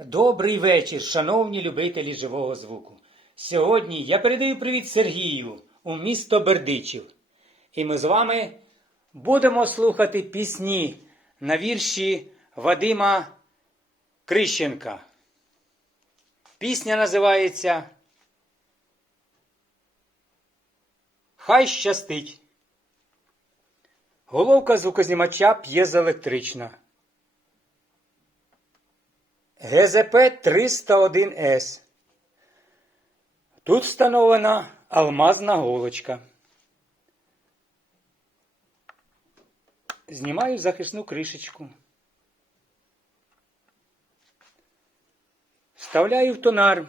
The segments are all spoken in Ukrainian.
Добрий вечір, шановні любителі живого звуку. Сьогодні я передаю привіт Сергію у місто Бердичів. І ми з вами будемо слухати пісні на вірші Вадима Крищенка. Пісня називається Хай щастить. Головка звукознімача п'єзоелектрична. ГЗП 301С. Тут встановлена алмазна голочка. Знімаю захисну кришечку. Вставляю в тонар.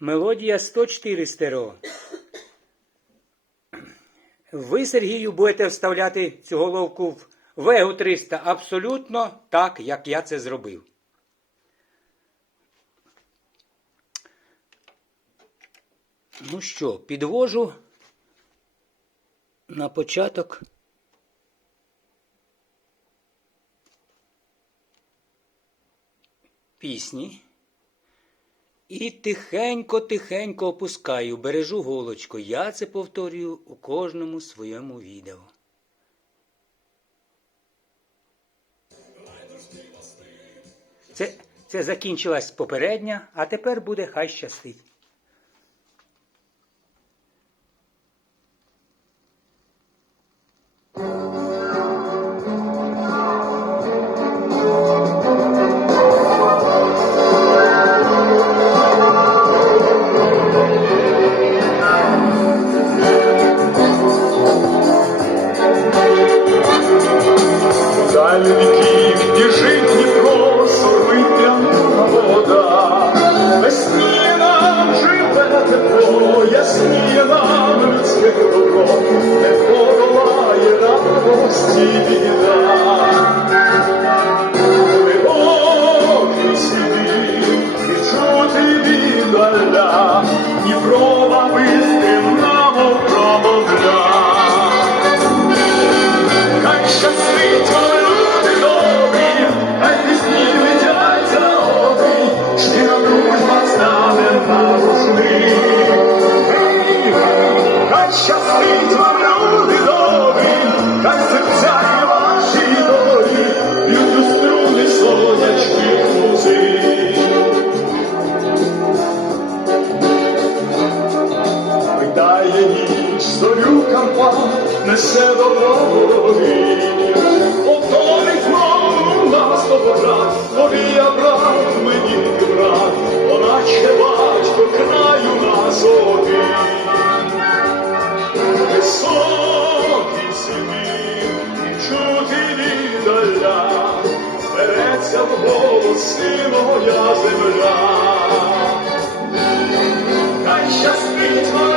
Мелодія 104 стерео. Ви, Сергію, будете вставляти цю головку в Вегу 300 абсолютно так, як я це зробив. Ну що, підвожу на початок. Пісні. І тихенько-тихенько опускаю, бережу голочку. Я це повторюю у кожному своєму відео. Це, це закінчилась попередня, а тепер буде хай щастить. Тепло, ясніє нам людське добро, не подолає радості біда. Моя земля. Хай щастить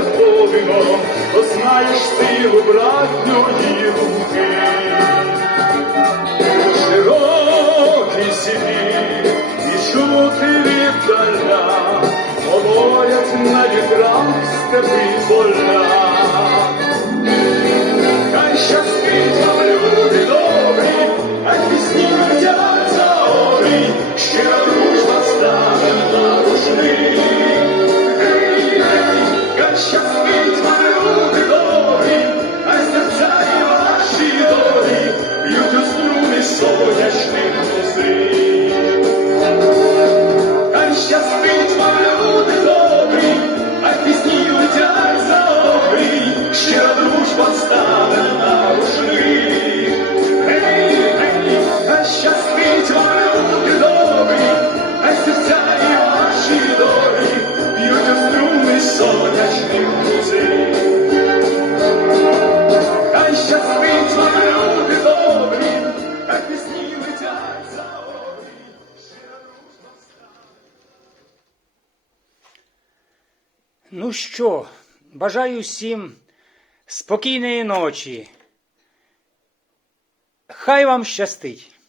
повіно, бо знаєш силу братньої руки. Широкий сіві і чути віддаля, говорять на вітрах степи поля. Ну що, бажаю всім спокійної ночі. Хай вам щастить!